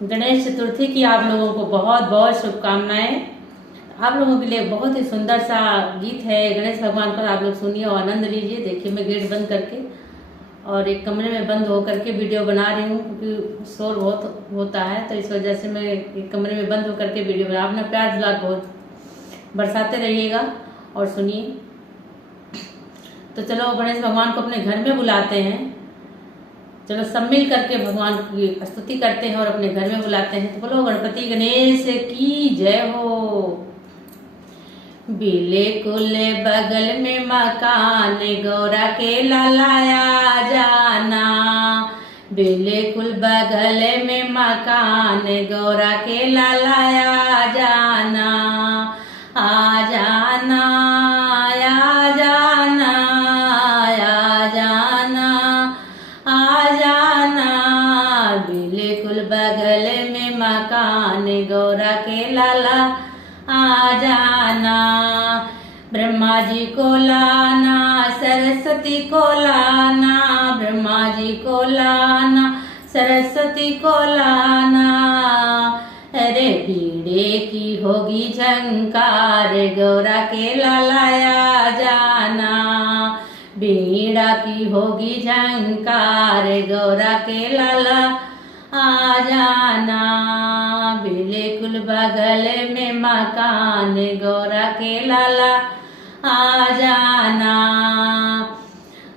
गणेश चतुर्थी की आप लोगों को बहुत बहुत शुभकामनाएं। आप लोगों के लिए बहुत ही सुंदर सा गीत है गणेश भगवान पर, आप लोग सुनिए और आनंद लीजिए। देखिए मैं गेट बंद करके और एक कमरे में बंद होकर के वीडियो बना रही हूँ, क्योंकि शोर बहुत होता है, तो इस वजह से मैं एक कमरे में बंद होकर के वीडियो बना। अपना प्यार दुलार बहुत बरसाते रहिएगा और सुनिए। तो चलो गणेश भगवान को अपने घर में बुलाते हैं। चलो सब मिल करके भगवान की स्तुति करते हैं और अपने घर में बुलाते हैं। तो बोलो गणपति गणेश की जय हो। बिल्कुल बगल में मकान गौरा के लालाया जाना, बिल्कुल बगल में मकान गौरा के लालाया जाना। आ जाना आ जाना आ जाना आ जाना, बिल्कुल बगल में मकान गौरा के लाला आ जाना। ब्रह्मा जी को लाना, सरस्वती को लाना, ब्रह्मा जी को लाना, सरस्वती को लाना। अरे बीड़े की होगी झंकार गौरा के लालाया जाना, बीड़ा की होगी झंकार गौरा के लाला आ जाना। बिल्कुल बगल में मकान गौरा के लाला आ जाना।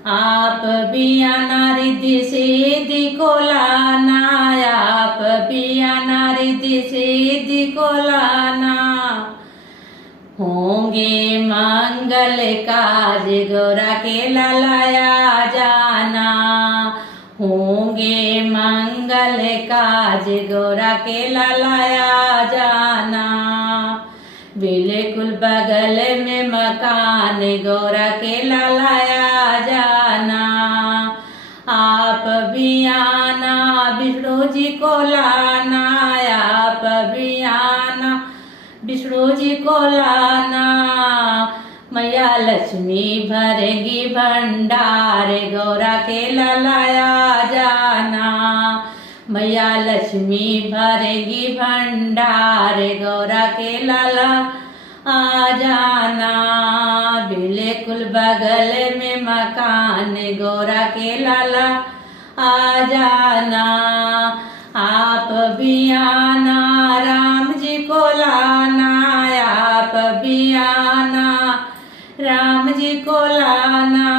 आप भी आना रिद्धि सिद्धि को लाना, आप भी आना रिद्धि सिद्धि को लाना। होंगे मंगल काज गौरा के लालाया जाना, होंगे मंगल काज गौरा के लालाया जाना। बिल्कुल बगल में मकान गौरा के लालाया जाना। आप भी आना विष्णु जी को लाना, आप भी आना विष्णु जी को लाना। मैया लक्ष्मी भरेगी भंडार गौरा के लालाया जाना, मैया लक्ष्मी भरेगी भंडार गौरा के लाला आ जाना। बिल्कुल बगल में मकान गौरा के लाला आ जाना। आप भी आना राम जी को लाना, आप भी आना राम जी को लाना।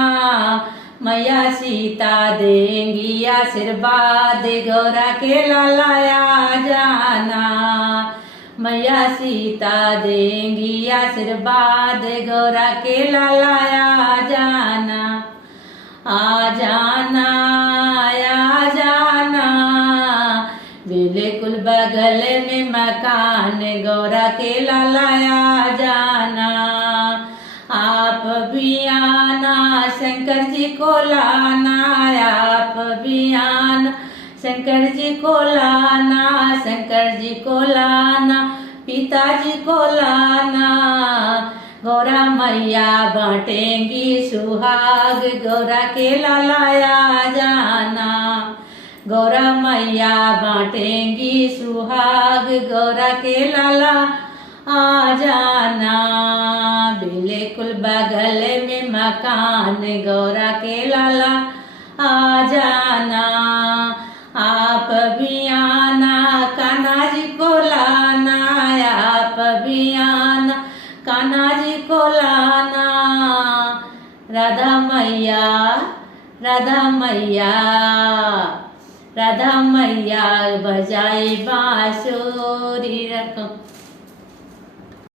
मैया सीता देंगी आशीर्वाद गौरा के लालाया जाना, मैया सीता देंगी आशीर्वाद गौरा के लालाया जाना। आ जाना आ जाना, बिल्कुल बगल में मकान गौरा के लालाया जाना। आप भी आना शंकर जी को लाना, आप भी आना शंकर जी को लाना, शंकर जी को लाना, पिताजी को लाना। गौरा मैया बांटेंगी सुहाग गौरा के लालाया जाना, गौरा मैया बांटेंगी सुहाग गौरा के लाला आ जाना। बिल्कुल बगल में मकान गौरा के लाला आ जाना। आप भी आना कान्हा जी को लाना, आप भी आना कान्हा जी को लाना। राधा मैया राधा मैया राधा मैया बजाई बांसुरी रखो।